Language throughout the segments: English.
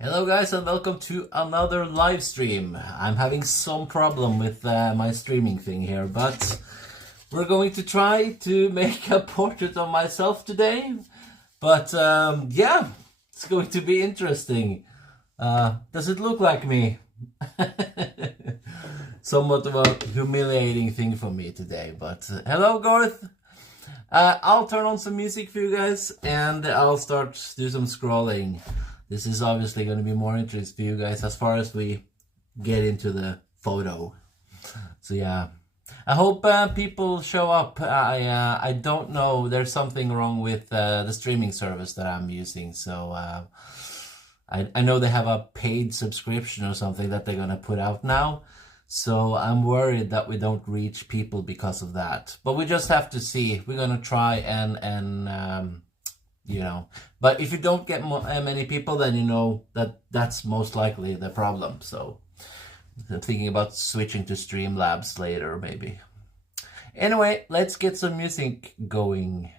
Hello guys and welcome to another live stream. I'm having some problem with my streaming thing here, but we're going to try to make a portrait of myself today. But yeah, it's going to be interesting. Does it look like me? Somewhat of a humiliating thing for me today, but hello Garth. I'll turn on some music for you guys and I'll start do some scrolling. This is obviously going to be more interesting for you guys as far as we get into the photo. So yeah, I hope people show up. I don't know, there's something wrong with the streaming service that I'm using. So I know they have a paid subscription or something that they're going to put out now. So I'm worried that we don't reach people because of that. But we just have to see. We're going to try and you know, but if you don't get many people, then you know that that's most likely the problem. So I'm thinking about switching to Streamlabs later, maybe. Anyway, let's get some music going.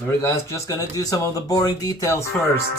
Sorry guys, just gonna do some of the boring details first.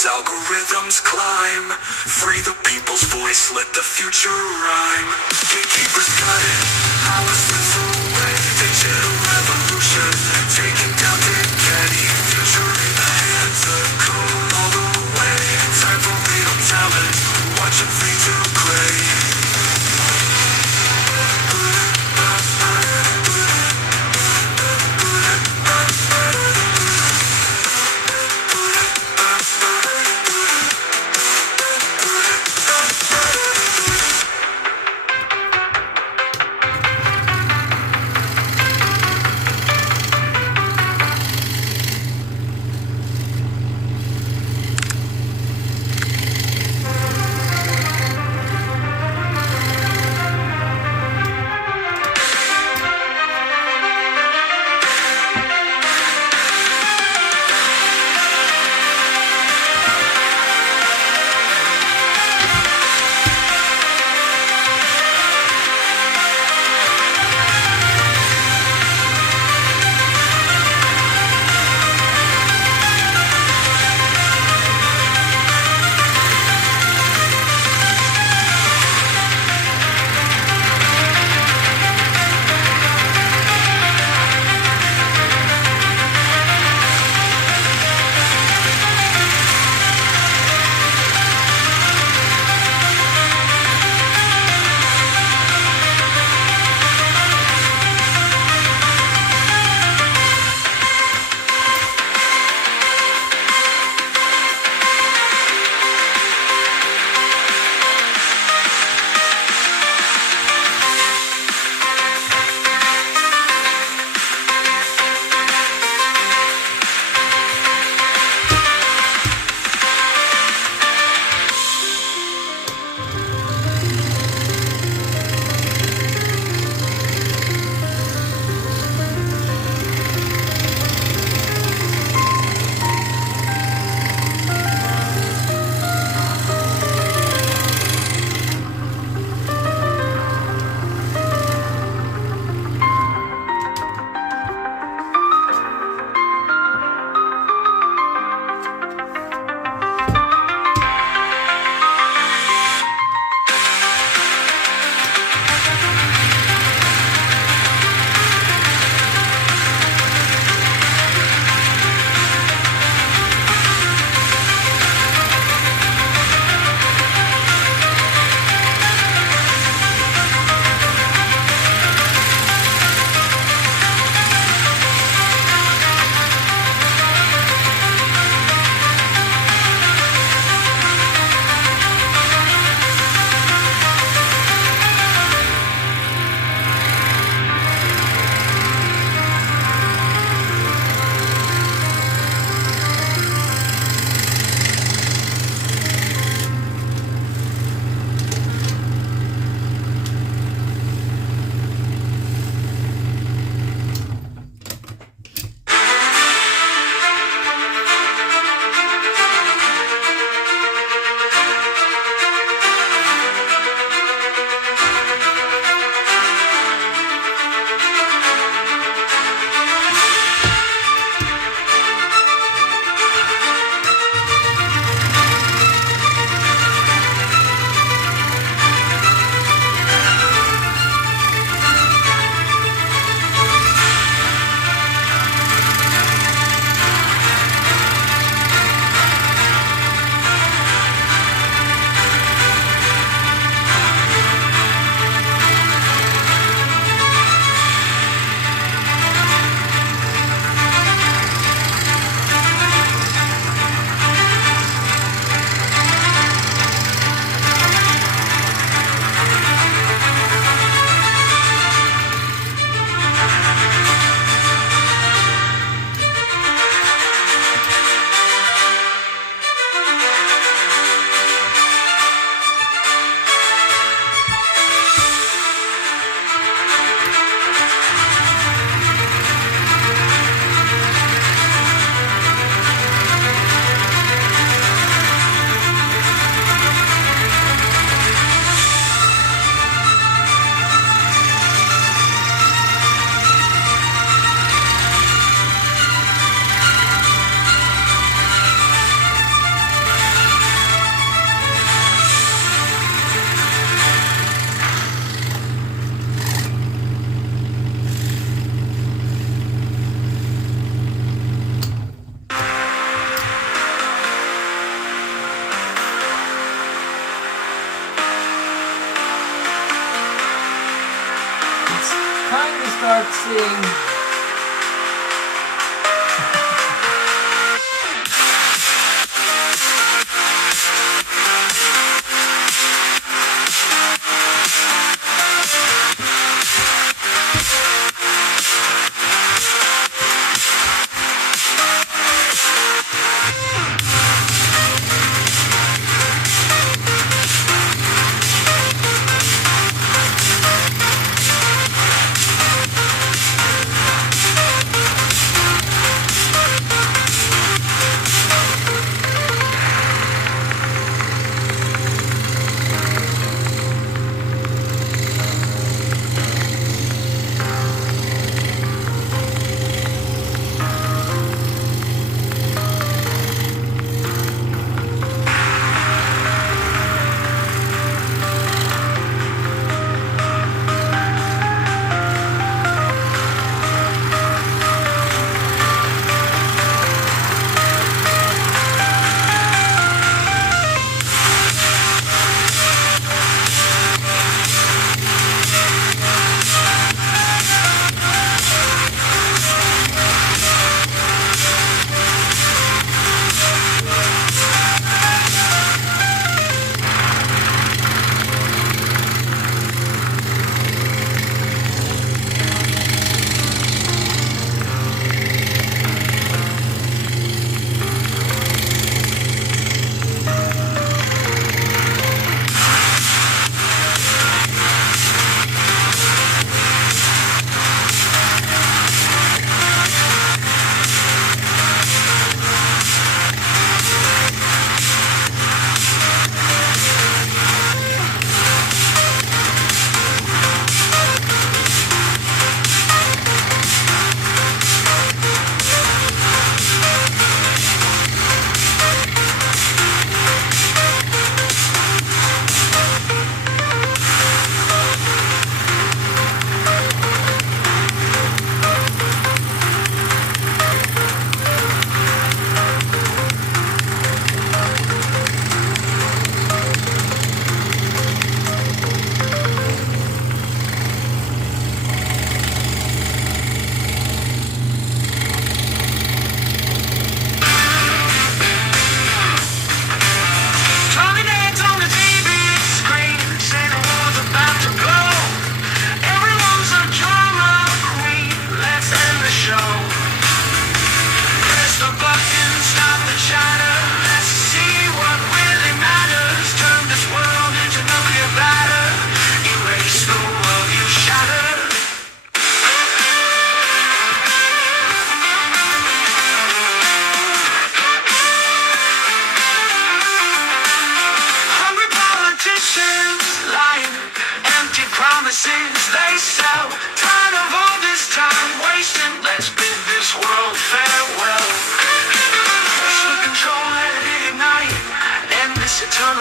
Algorithms climb. Free the people's voice, let the future rhyme. Gatekeepers cut it, power slips away. Digital revolution, taking down decay. Future in the hands of code all the way. Time for real talent, watch it fade to gray. relaxing.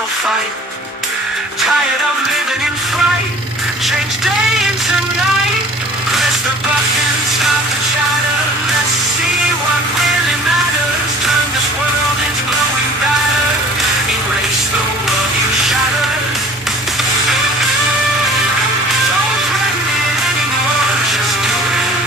Fight. Tired of living in fright. Change day into night. Press the button, stop the chatter. Let's see what really matters. Turn this world into glowing matter. Erase the world you shattered. Don't threaten it anymore, just do it.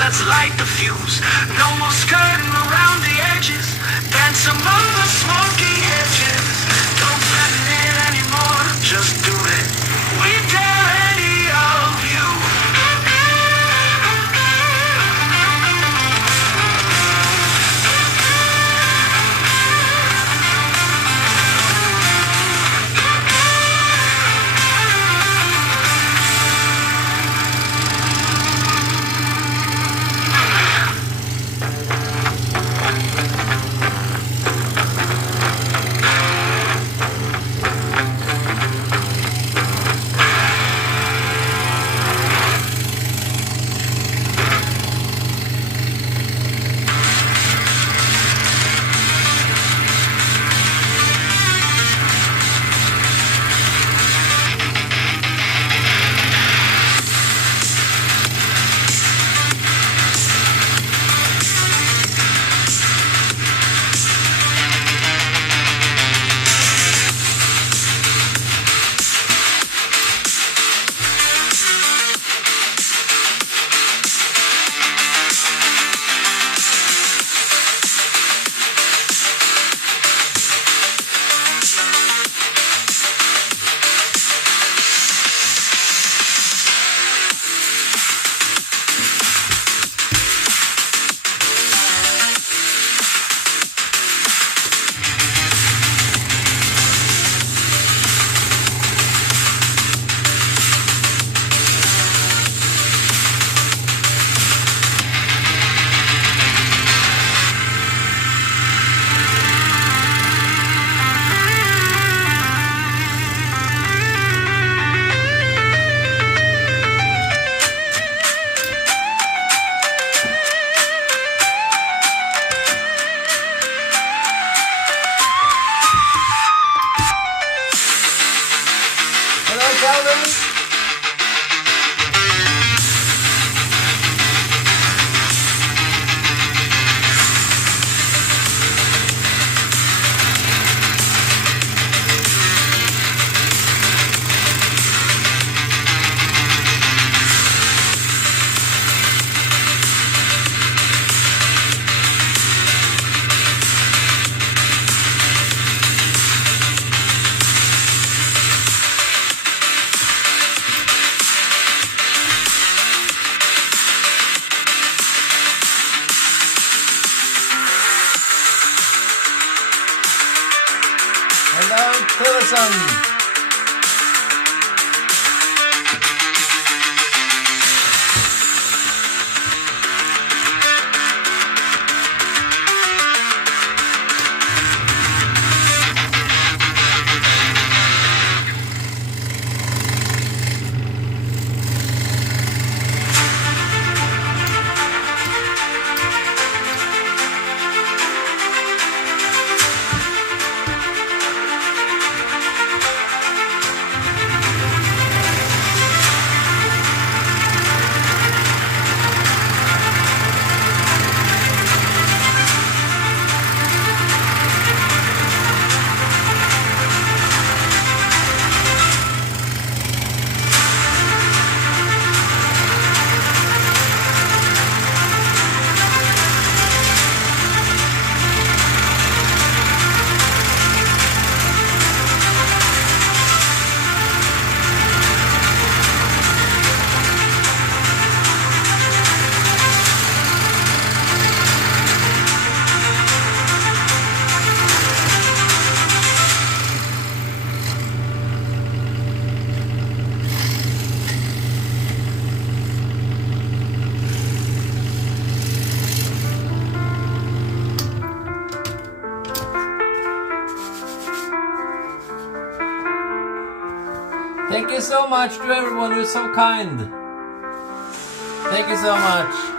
Let's light the fuse. No more skirting around the edges. Dance among the smoky hedges. Don't threaten it anymore, just do it. We dare any of you. awesome! Thank you so much to everyone who's so kind. Thank you so much.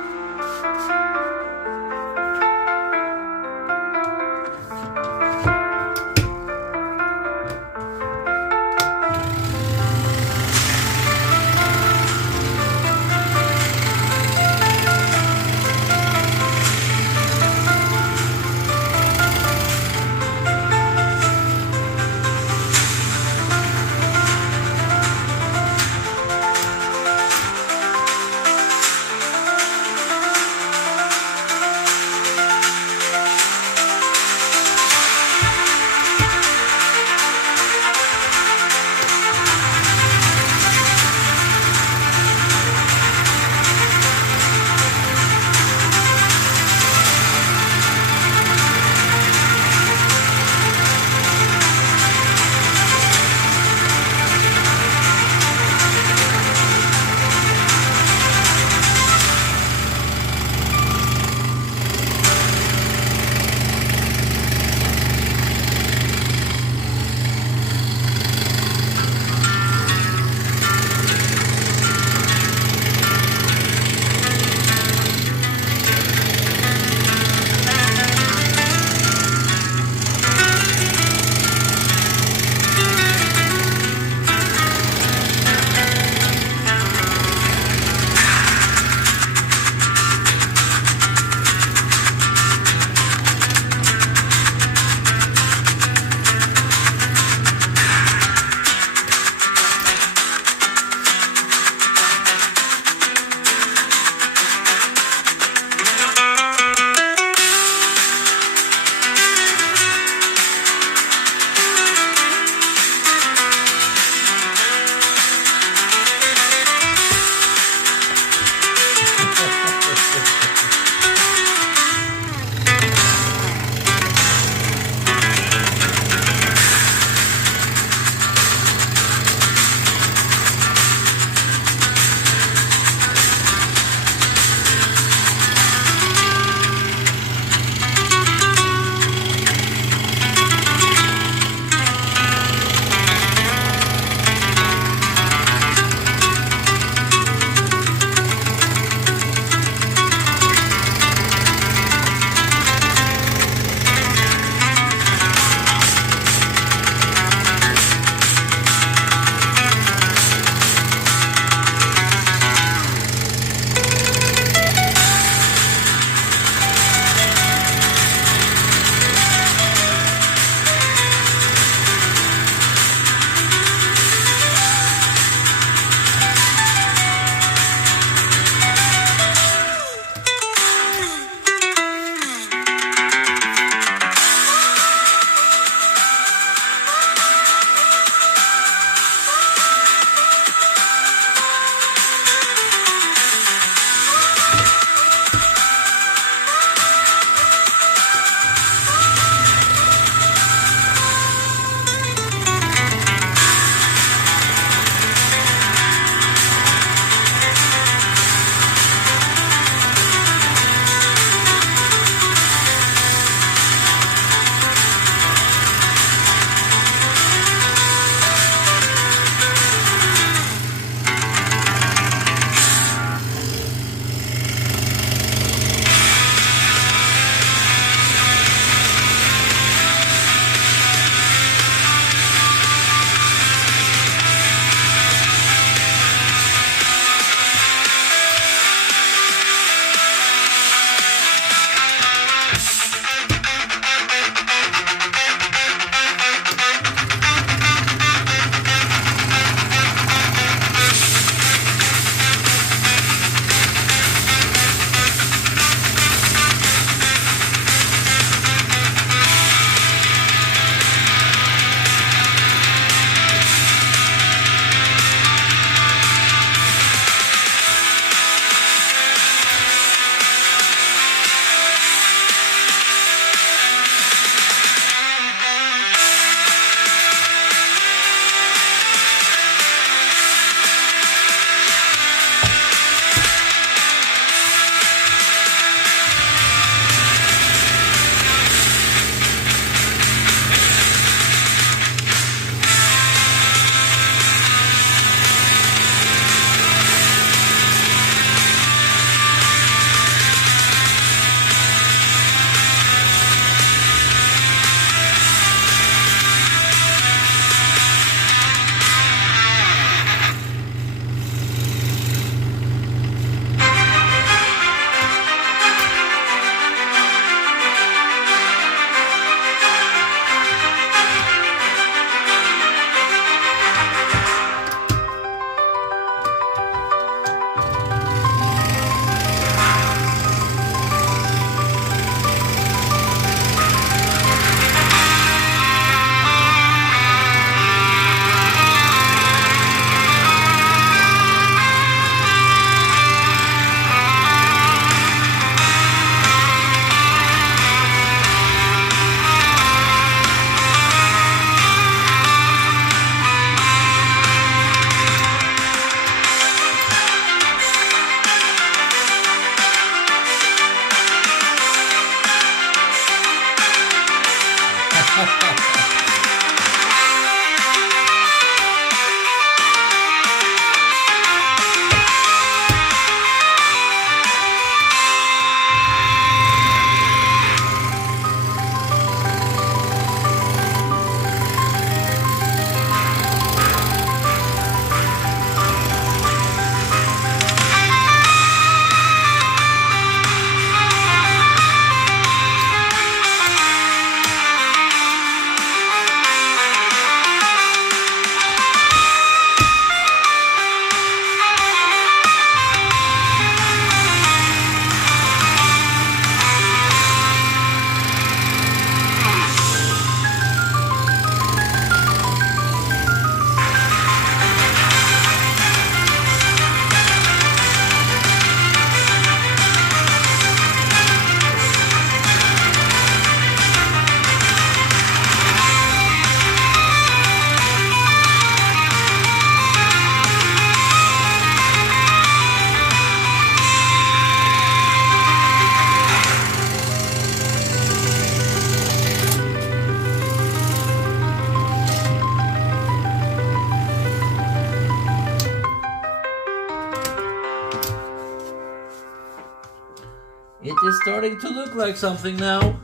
It is starting to look like something now.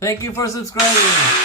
Thank you for subscribing.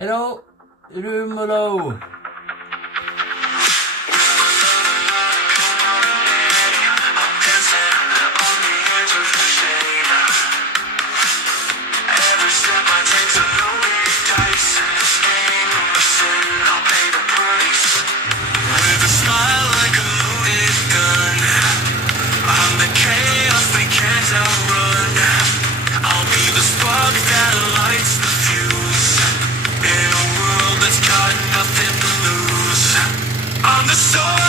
Hello, Rumolo. I'm the storm.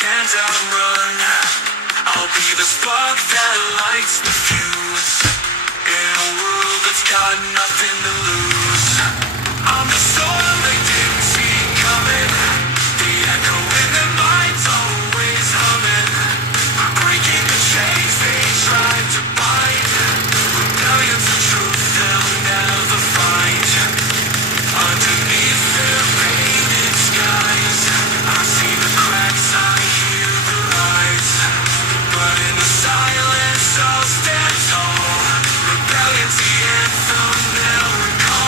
can't outrun. I'll be the spark that lights the fuse in a world that's got nothing to lose. I'm the storm they didn't see coming, the echo in their minds always humming, breaking the chains they tried to bind. Rebellion's the truth they'll never find. Underneath their painted skies, I see the cracks, I hear the lies, but in the silence I'll stand tall. Rebellion's the anthem they'll recall.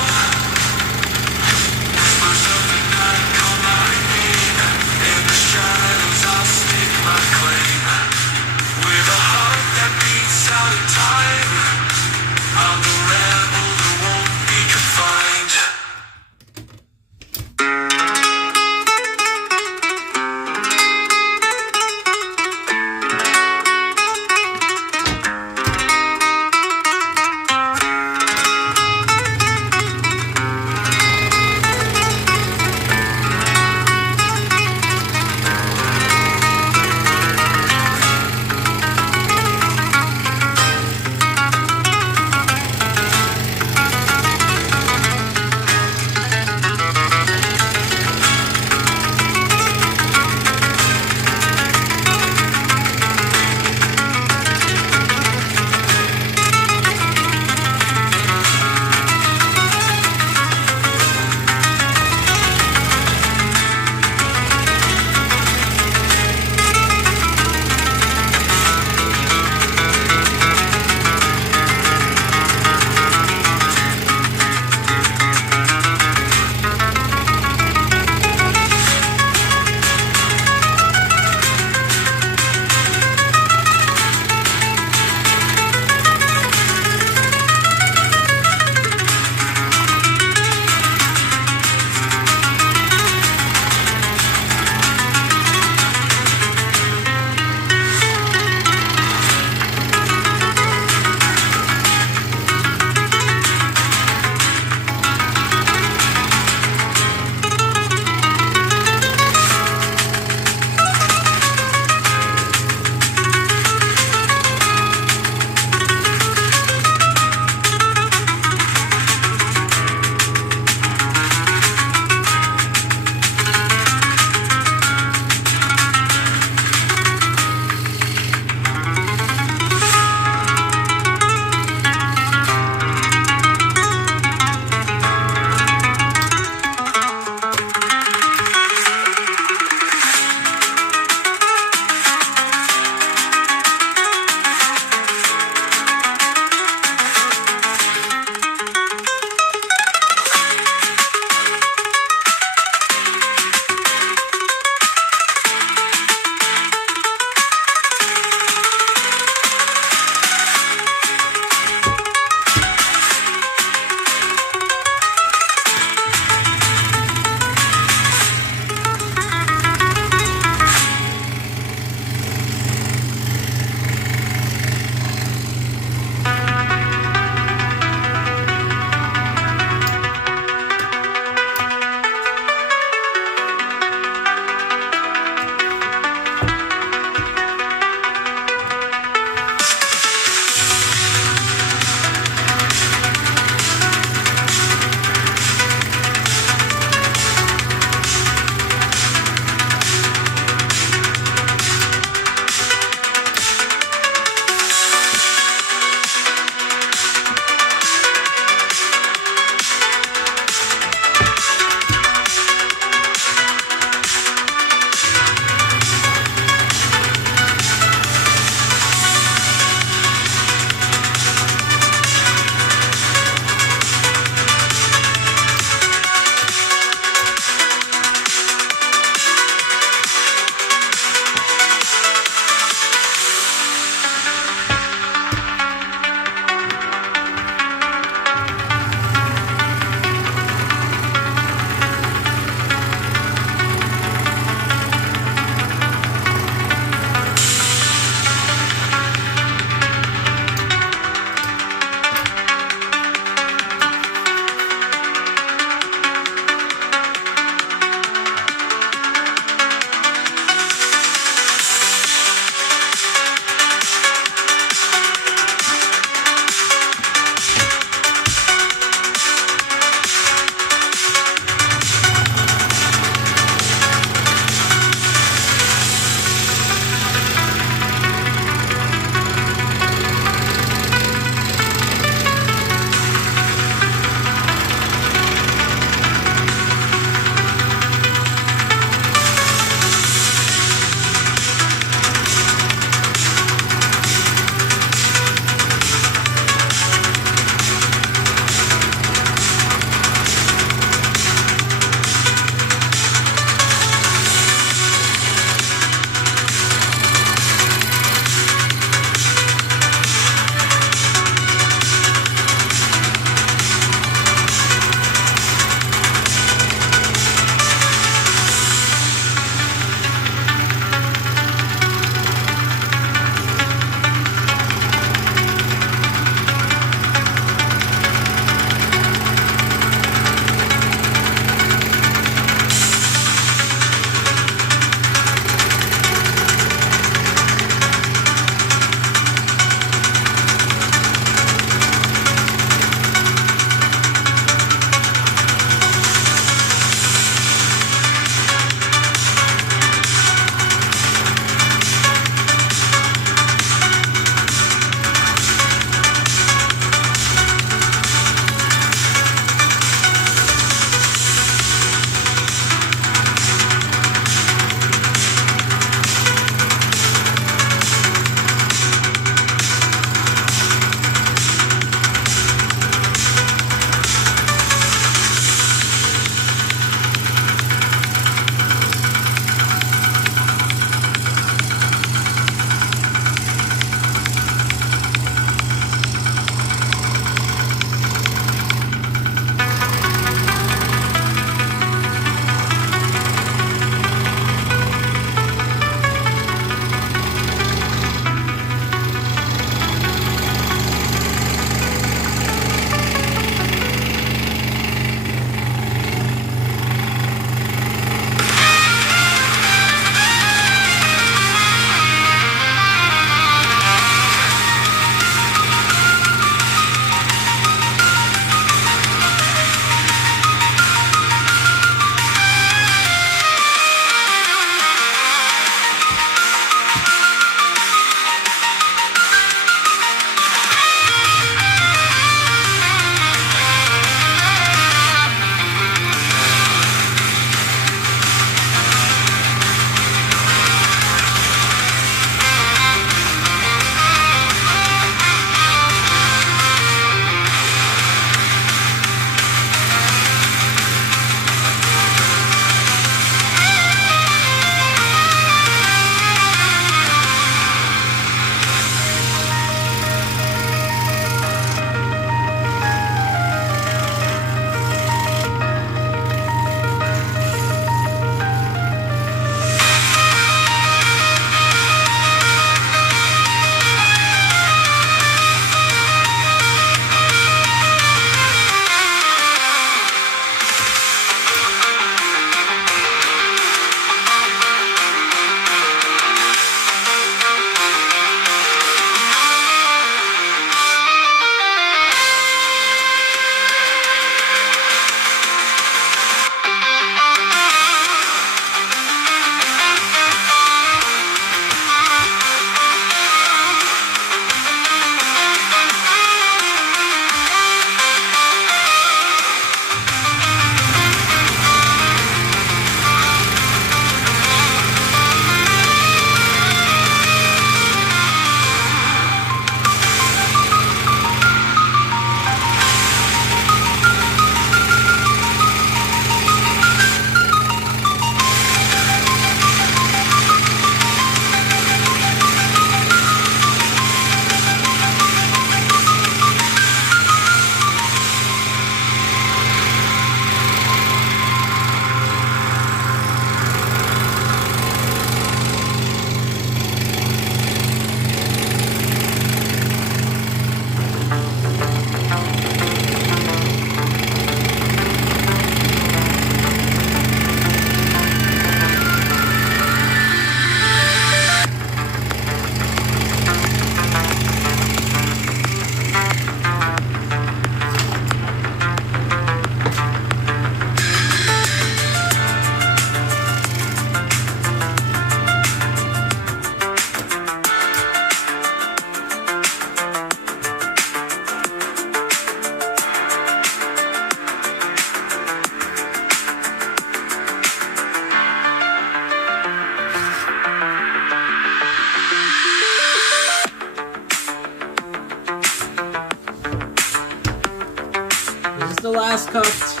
This is the last cut.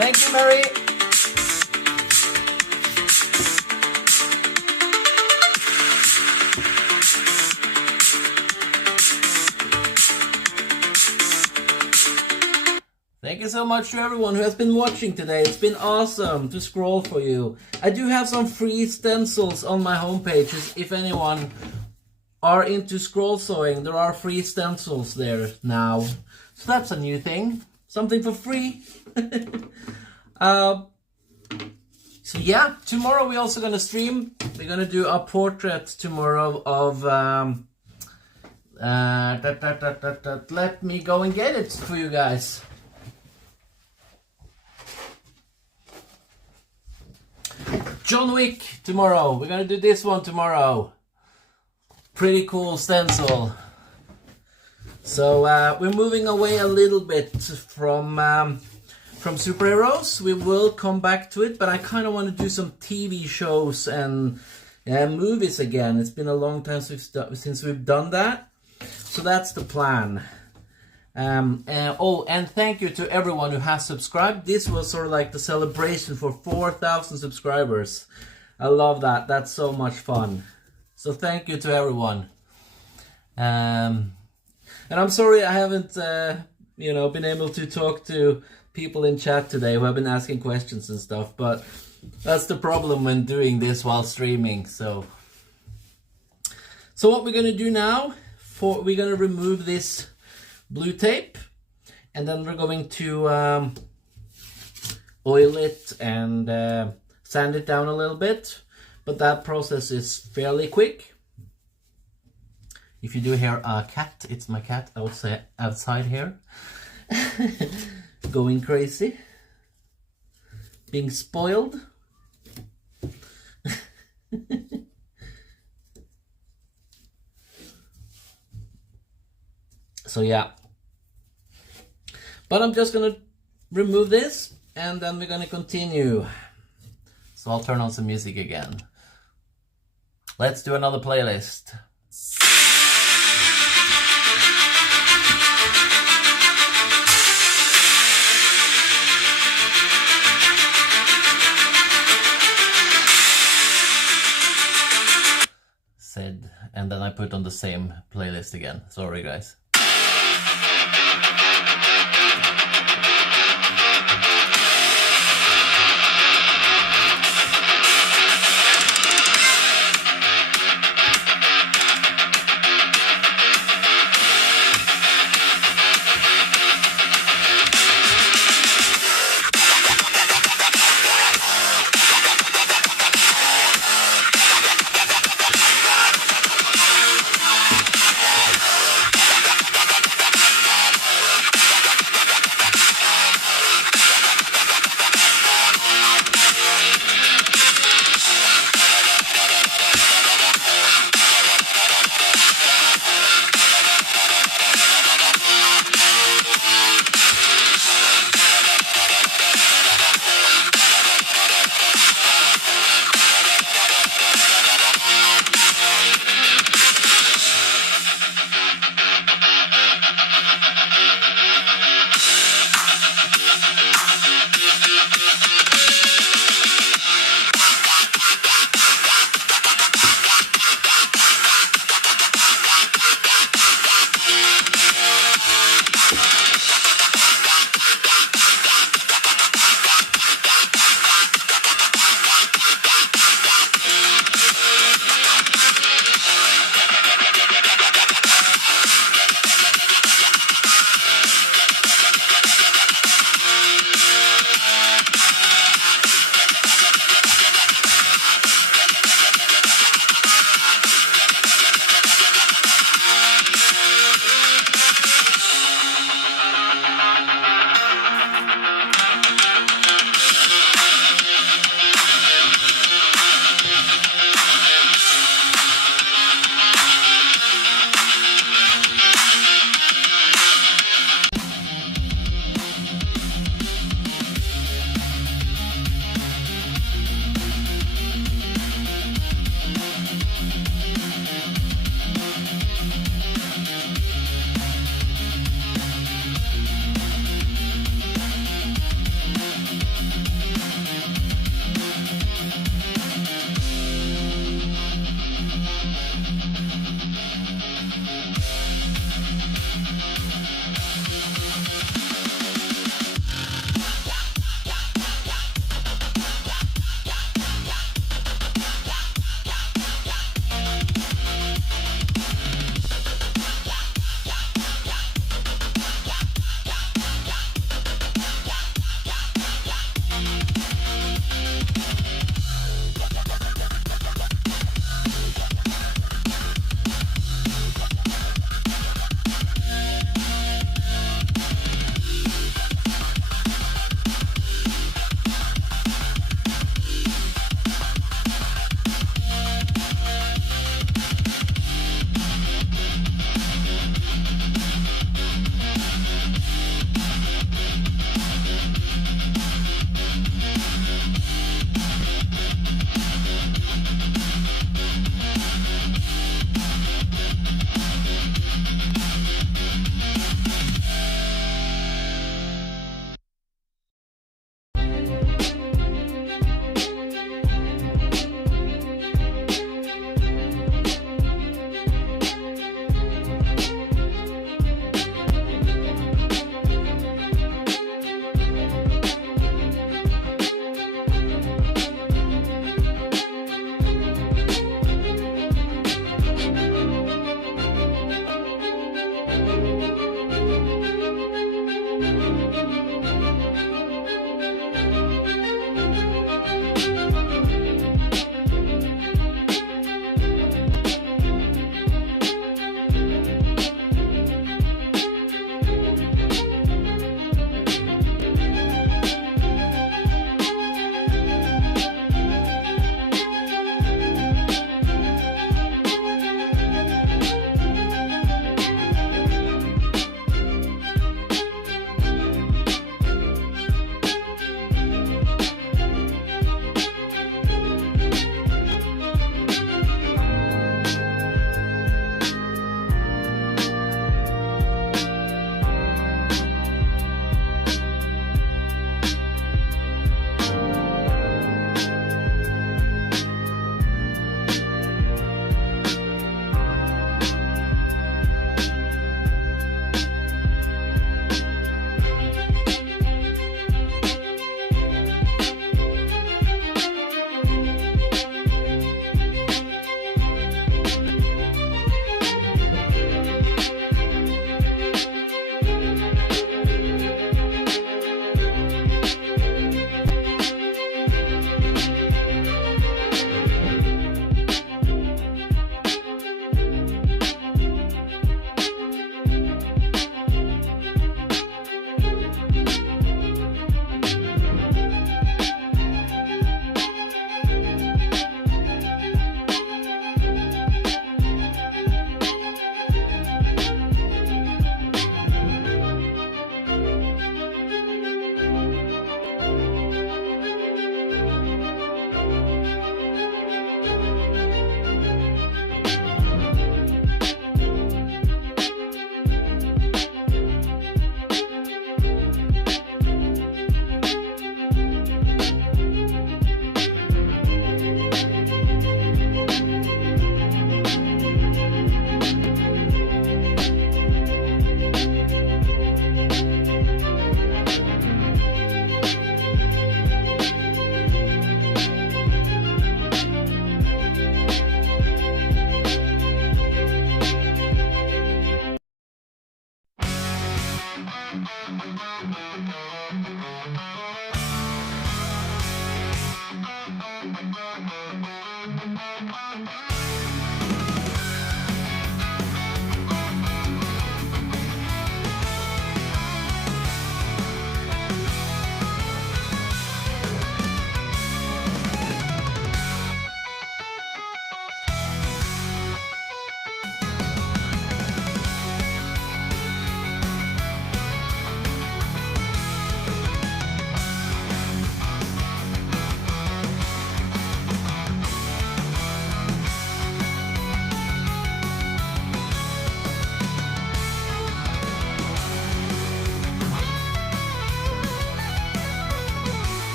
Thank you, Mary. Thank you so much to everyone who has been watching today. It's been awesome to scroll for you. I do have some free stencils on my homepages. If anyone are into scroll sewing, there are free stencils there now. So that's a new thing. Something for free. So yeah, tomorrow we're also gonna stream. We're gonna do a portrait tomorrow of let me go and get it for you guys. John Wick tomorrow. We're gonna do this one tomorrow. Pretty cool stencil. So we're moving away a little bit from superheroes. We will come back to it, but I kind of want to do some TV shows and movies again. It's been a long time since we've done that. So that's the plan. And thank you to everyone who has subscribed. This was sort of like the celebration for 4,000 subscribers. I love that. That's so much fun. So thank you to everyone. And I'm sorry I haven't, been able to talk to people in chat today who have been asking questions and stuff. But that's the problem when doing this while streaming. So what we're gonna do now? We're gonna remove this blue tape, and then we're going to oil it and sand it down a little bit. But that process is fairly quick. If you do hear a cat, it's my cat outside here. Going crazy. Being spoiled. So yeah. But I'm just gonna remove this and then we're gonna continue. So I'll turn on some music again. Let's do another playlist. Said, and then I put on the same playlist again. Sorry guys.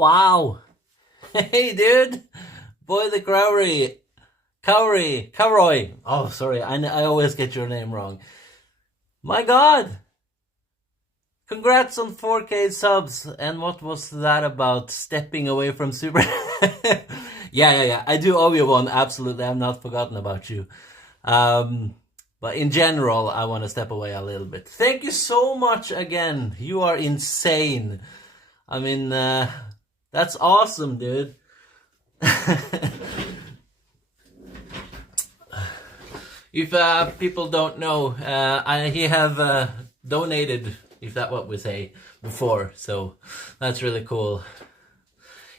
Wow. Hey, dude. Boy the Cowroy. Oh, sorry. I always get your name wrong. My God. Congrats on 4K subs. And what was that about stepping away from Super? Yeah. I do owe you one. Absolutely. I've not forgotten about you. But in general, I want to step away a little bit. Thank you so much again. You are insane. I mean, that's awesome, dude. If people don't know, he have donated, if that's what we say, before. So that's really cool.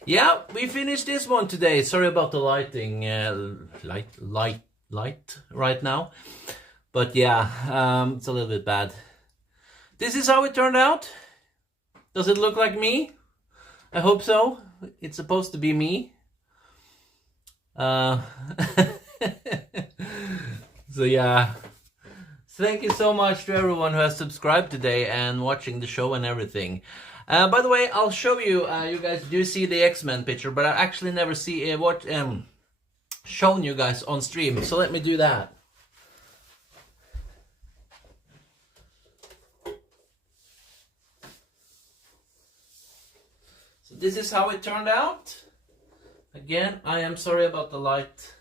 Yeah, we finished this one today. Sorry about the lighting, light right now. But yeah, it's a little bit bad. This is how it turned out. Does it look like me? I hope so. It's supposed to be me. So yeah. Thank you so much to everyone who has subscribed today and watching the show and everything. By the way, I'll show you. You guys do see the X-Men picture, but I actually never see shown you guys on stream. So let me do that. So this is how it turned out. Again, I am sorry about the light.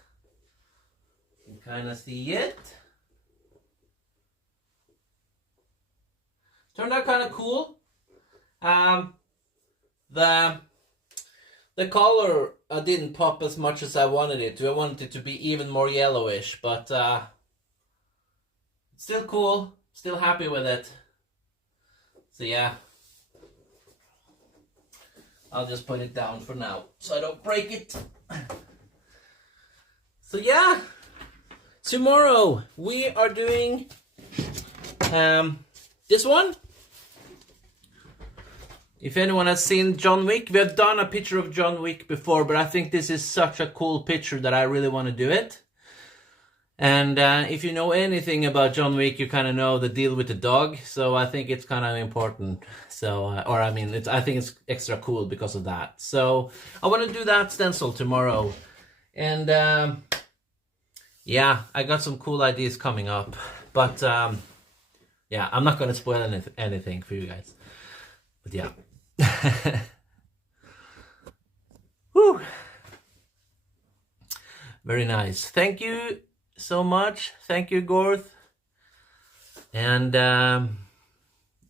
You can kind of see it. Turned out kind of cool. The color didn't pop as much as I wanted it to. I wanted it to be even more yellowish, but still cool. Still happy with it. So yeah. I'll just put it down for now so I don't break it. So yeah, tomorrow we are doing this one. If anyone has seen John Wick, we have done a picture of John Wick before, but I think this is such a cool picture that I really want to do it. And if you know anything about John Wick, you kind of know the deal with the dog. So I think it's kind of important. So, I think it's extra cool because of that. So I want to do that stencil tomorrow. And yeah, I got some cool ideas coming up. But yeah, I'm not going to spoil anything for you guys. But yeah. Whew. Very nice. Thank you so much. Thank you, Gorth. And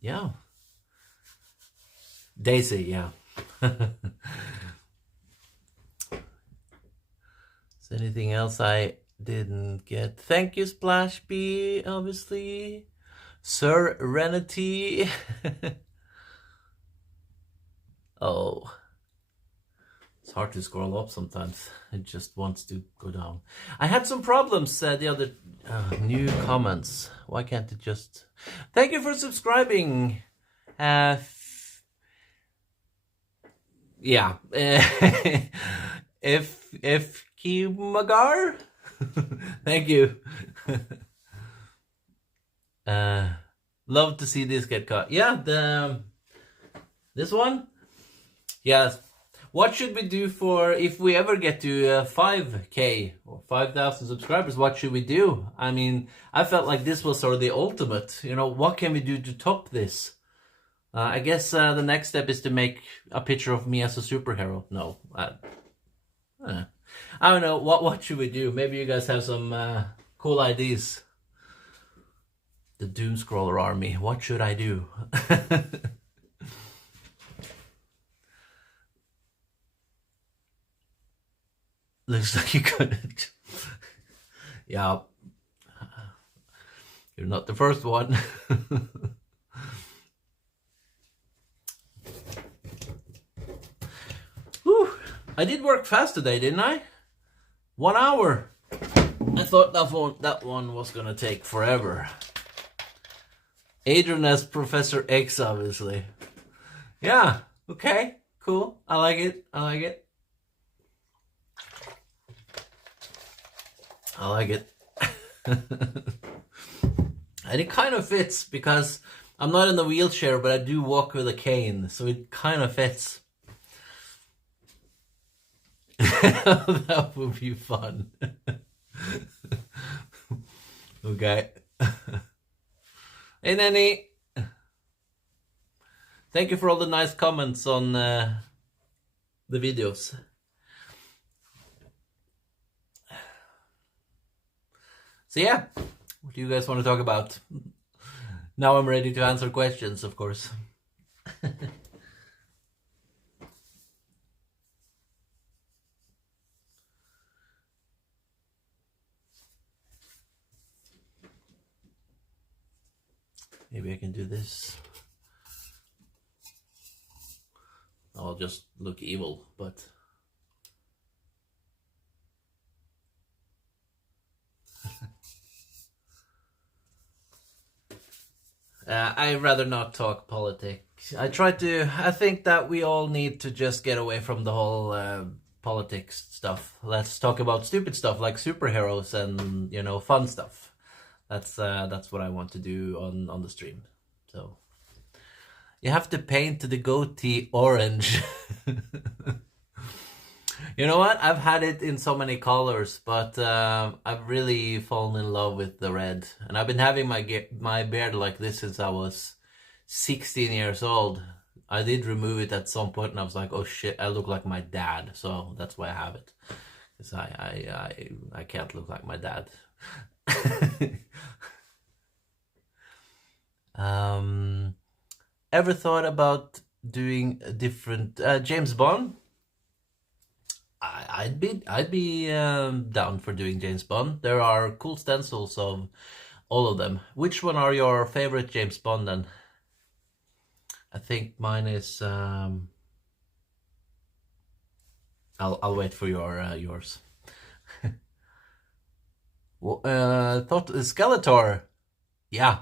yeah. Daisy, yeah. Is there anything else I didn't get? Thank you, Splash B, obviously. Serenity. Oh. It's hard to scroll up sometimes. It just wants to go down. I had some problems the other new comments. Why can't it just... Thank you for subscribing. Yeah. If Kimagar. Thank you. Love to see this get caught. Yeah, this one. Yes. What should we do for if we ever get to 5K or 5,000 subscribers? What should we do? I mean, I felt like this was sort of the ultimate. You know, what can we do to top this? I guess the next step is to make a picture of me as a superhero. No, I don't know. What should we do? Maybe you guys have some cool ideas. The Doomscroller Army. What should I do? Looks like you couldn't. Yeah. You're not the first one. Whew. I did work fast today, didn't I? 1 hour. I thought that one was gonna take forever. Adrian as Professor X, obviously. Yeah. Okay. Cool. I like it. I like it. I like it. And it kind of fits because I'm not in a wheelchair, but I do walk with a cane, so it kind of fits. That would be fun. Okay. Hey, Nanny. Thank you for all the nice comments on the videos. So yeah, what do you guys want to talk about? Now I'm ready to answer questions, of course. Maybe I can do this. I'll just look evil, but... I'd rather not talk politics. I think that we all need to just get away from the whole politics stuff. Let's talk about stupid stuff like superheroes and, you know, fun stuff. That's what I want to do on the stream. So you have to paint the goatee orange. You know what? I've had it in so many colors, but I've really fallen in love with the red. And I've been having my beard like this since I was 16 years old. I did remove it at some point, and I was like, oh shit, I look like my dad. So that's why I have it. Because I can't look like my dad. Ever thought about doing a different James Bond? I'd be down for doing James Bond. There are cool stencils of all of them. Which one are your favorite James Bond then? I think mine is I'll wait for yours. Thought Skeletor. Yeah,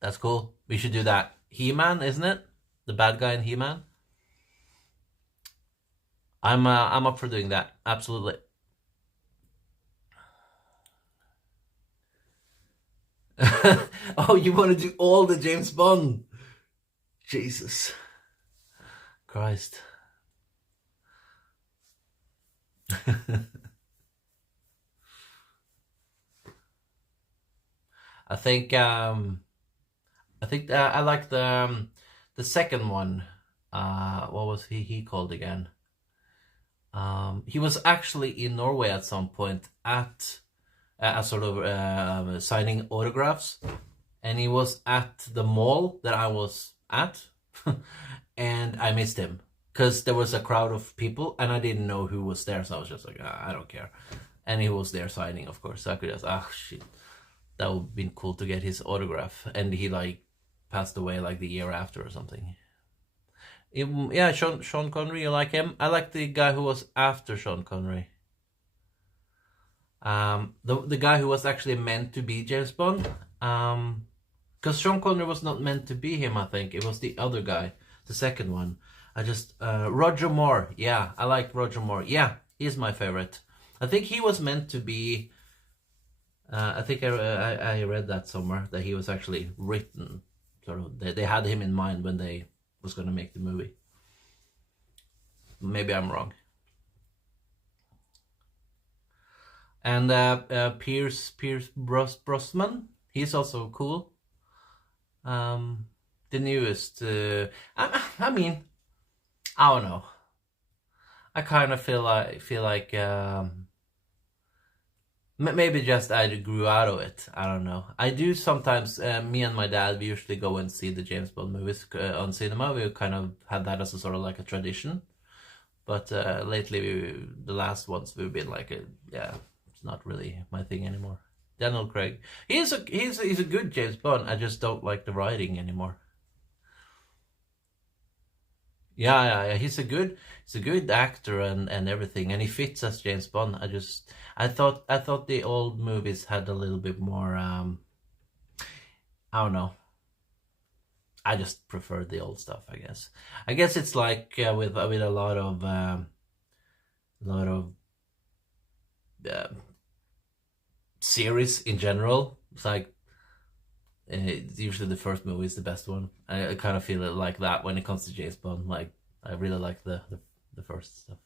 that's cool. We should do that. He-Man, isn't it? The bad guy in He-Man. I'm up for doing that. Absolutely. Oh, you want to do all the James Bond? Jesus Christ. I think I like the second one. What was he called again? He was actually in Norway at some point at a sort of signing autographs, and he was at the mall that I was at, and I missed him because there was a crowd of people and I didn't know who was there, so I was just like, I don't care. And he was there signing, of course, so I could just, shit, that would have been cool to get his autograph. And he like passed away like the year after or something. Yeah, Sean Connery, you like him? I like the guy who was after Sean Connery. The guy who was actually meant to be James Bond. Because Sean Connery was not meant to be him, I think. It was the other guy, the second one. Roger Moore. Yeah, I like Roger Moore. Yeah, he's my favorite. I think he was meant to be... I think I read that somewhere, that he was actually written. Sort of, they had him in mind when they was going to make the movie. Maybe I'm wrong. And Pierce Brosnan, he's also cool. The newest, I mean, I don't know. I kind of feel like maybe just I grew out of it. I don't know. I do sometimes. Me and my dad, we usually go and see the James Bond movies on cinema. We kind of had that as a sort of like a tradition. But lately, the last ones we've been like, it's not really my thing anymore. Daniel Craig, he's a good James Bond. I just don't like the writing anymore. Yeah, he's a good actor and everything, and he fits as James Bond. I thought the old movies had a little bit more. I don't know. I just prefer the old stuff, I guess. I guess it's like with a lot of series in general. It's like usually the first movie is the best one. I kind of feel it like that when it comes to James Bond. Like I really like the first stuff.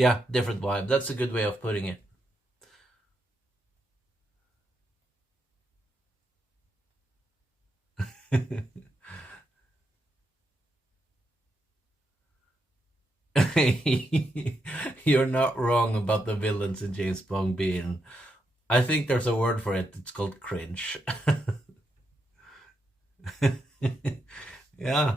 Yeah, different vibe. That's a good way of putting it. You're not wrong about the villains in James Bond being. I think there's a word for it. It's called cringe. Yeah.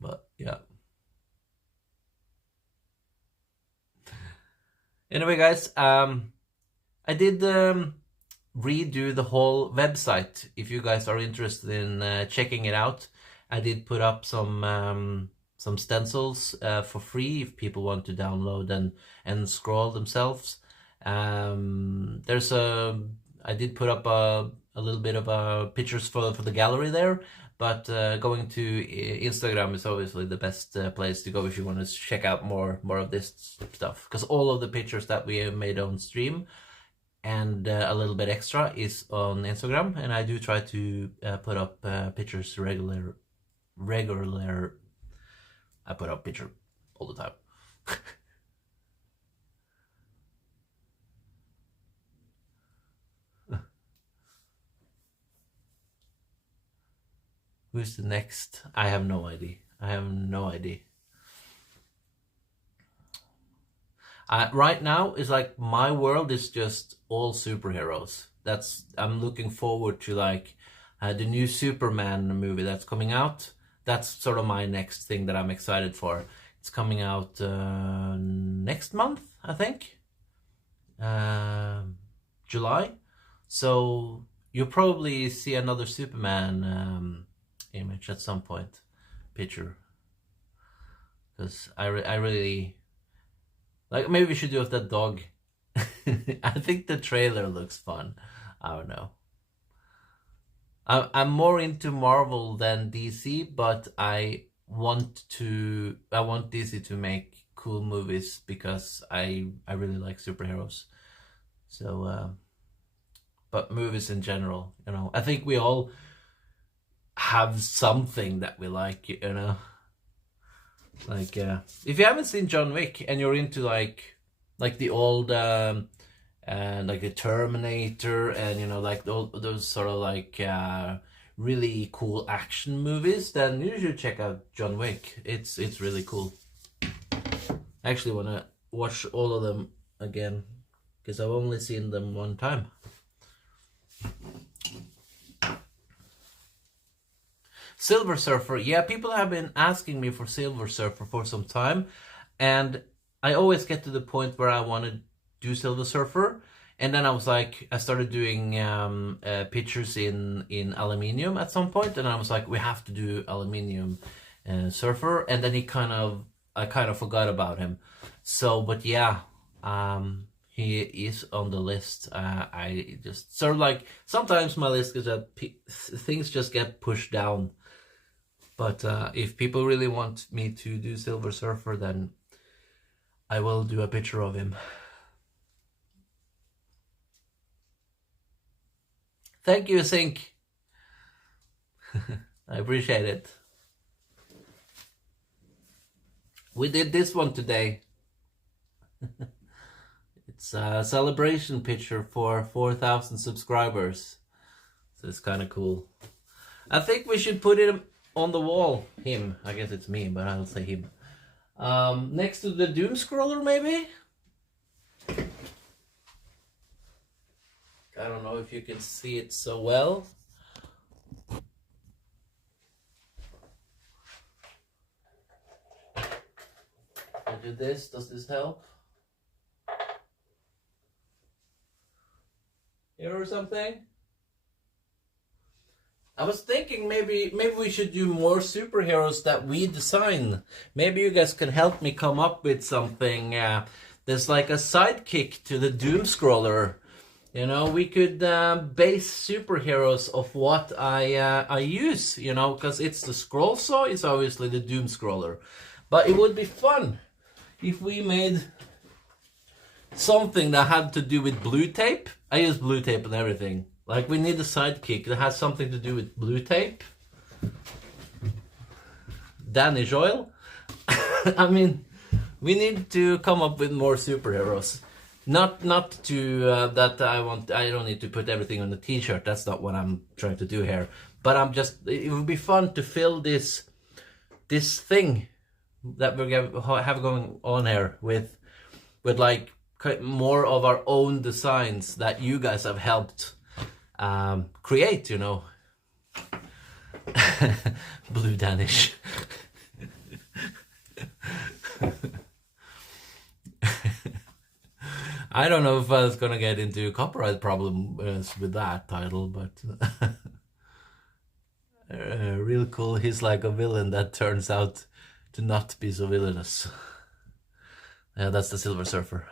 But yeah. Anyway, guys, I did redo the whole website. If you guys are interested in checking it out, I did put up some stencils for free if people want to download and scroll themselves. I did put up a little bit of pictures for the gallery there, but going to Instagram is obviously the best place to go if you want to check out more of this stuff, because all of the pictures that we have made on stream and a little bit extra is on Instagram, and I do try to put up pictures regular. I put up picture all the time. Who's the next? I have no idea. Right now, it's like my world is just all superheroes. I'm looking forward to like the new Superman movie that's coming out. That's sort of my next thing that I'm excited for. It's coming out next month, I think. July. So you'll probably see another Superman image at some point, picture. Because I really like. Maybe we should do with that dog. I think the trailer looks fun. I don't know. I'm more into Marvel than DC, but I want DC to make cool movies because I really like superheroes. So, but movies in general, you know, I think we all have something that we like, you know. Like, if you haven't seen John Wick and you're into like the old and like the Terminator and, you know, like those sort of like really cool action movies, then you should check out John Wick. It's really cool. I actually want to watch all of them again because I've only seen them one time. Silver Surfer, yeah, people have been asking me for Silver Surfer for some time, and I always get to the point where I want to do Silver Surfer, and then I started doing pictures in aluminium at some point, and I was like, we have to do aluminium Surfer, and then I kind of forgot about him. So, but yeah, he is on the list. I just sort of like, sometimes my list is that things just get pushed down. But if people really want me to do Silver Surfer, then I will do a picture of him. Thank you, Sync. I appreciate it. We did this one today. It's a celebration picture for 4,000 subscribers. So it's kind of cool. I think we should put it on the wall. Him. I guess it's me, but I'll say him. Next to the Doomscroller, maybe? I don't know if you can see it so well. I do this. Does this help? Here or something? I was thinking maybe we should do more superheroes that we design. Maybe you guys can help me come up with something. There's like a sidekick to the Doomscroller. You know, we could base superheroes of what I use, you know, because it's the scroll saw, it's obviously the Doomscroller. But it would be fun if we made something that had to do with blue tape. I use blue tape and everything. Like, we need a sidekick that has something to do with blue tape. Danish oil. I mean, we need to come up with more superheroes. Not to that I don't need to put everything on the t-shirt. That's not what I'm trying to do here. But it would be fun to fill this thing that we have going on here with like more of our own designs that you guys have helped create, you know. Blue Danish. I don't know if I was gonna get into copyright problems with that title, but real cool. He's like a villain that turns out to not be so villainous. Yeah, that's the Silver Surfer.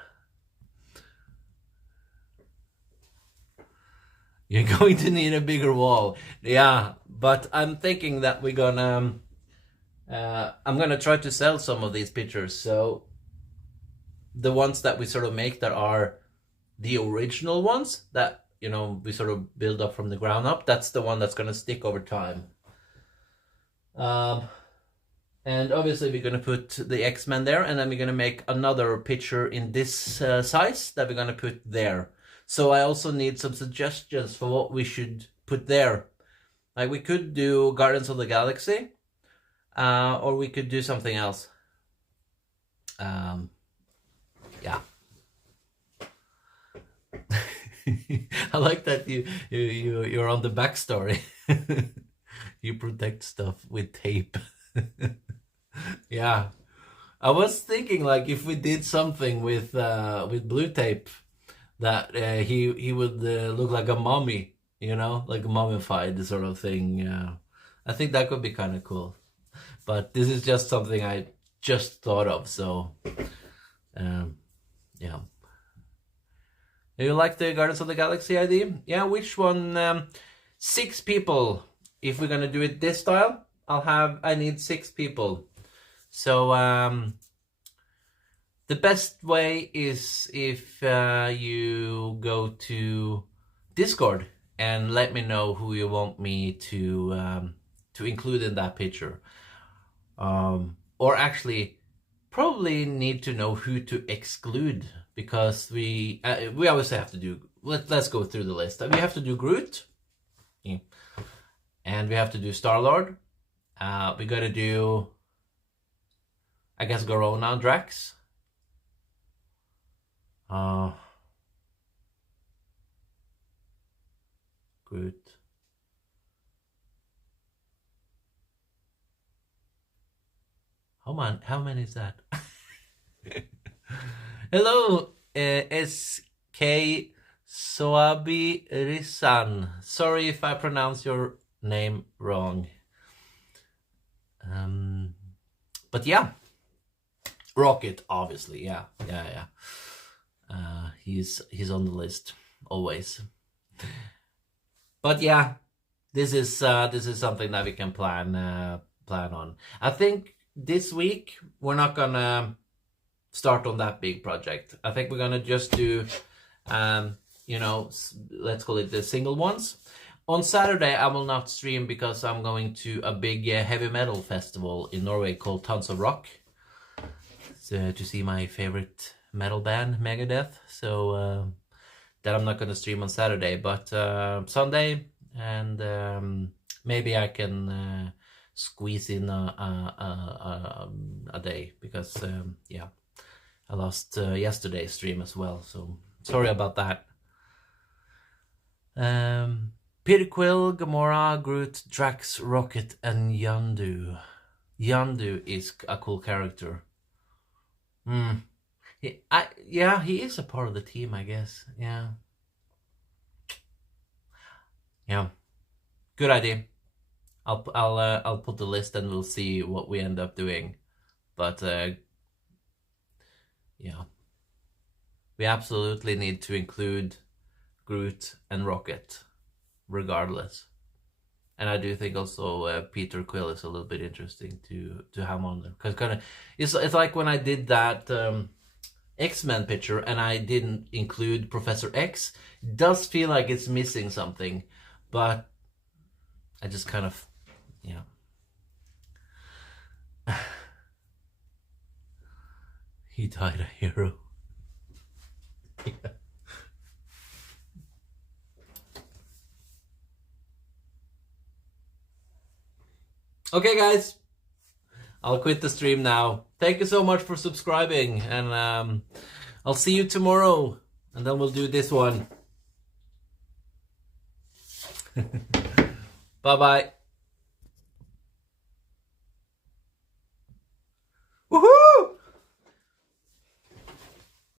You're going to need a bigger wall. Yeah, but I'm thinking that we're gonna I'm gonna try to sell some of these pictures. So the ones that we sort of make that are the original ones that, you know, we sort of build up from the ground up, that's the one that's going to stick over time. And obviously we're going to put the X-Men there, and then we're going to make another picture in this size that we're going to put there. So I also need some suggestions for what we should put there. Like, we could do Guardians of the Galaxy, or we could do something else. Yeah. I like that you're on the backstory. You protect stuff with tape. Yeah. I was thinking, like, if we did something with blue tape, that he would look like a mummy, you know, like a mummified sort of thing. I think that could be kind of cool. But this is just something I just thought of, so yeah. You like the Guardians of the Galaxy idea? Yeah, which one? 6 people. If we're gonna do it this style, I need 6 people. So the best way is if you go to Discord and let me know who you want me to include in that picture. Or actually, probably need to know who to exclude, because we obviously have to do. Let's go through the list. We have to do Groot, yeah. And we have to do Star-Lord. We got to do, I guess, Garona and Drax. Groot. How many is that? Hello, SK Soabi Risan. Sorry if I pronounce your name wrong. But yeah, Rocket, obviously, yeah. He's on the list always. But yeah, this is something that we can plan on. I think this week we're not gonna start on that big project. I think we're gonna just do, you know, let's call it the single ones. On Saturday I will not stream because I'm going to a big heavy metal festival in Norway called Tons of Rock, so, to see my favorite metal band, Megadeth. So that I'm not gonna stream on Saturday, but Sunday, and maybe I can squeeze in a day, because yeah, I lost yesterday's stream as well, so sorry about that. Peter Quill, Gamora, Groot, Drax, Rocket, and Yondu. Yondu is a cool character. Yeah, he is a part of the team, I guess. Yeah. Good idea. I'll put the list and we'll see what we end up doing. But yeah, we absolutely need to include Groot and Rocket, regardless. And I do think also Peter Quill is a little bit interesting to have on there, because kind of it's like when I did that X-Men picture and I didn't include Professor X. It does feel like it's missing something, but I just kind of, yeah. He died a hero. Yeah. Okay, guys. I'll quit the stream now. Thank you so much for subscribing, and I'll see you tomorrow, and then we'll do this one. Bye-bye.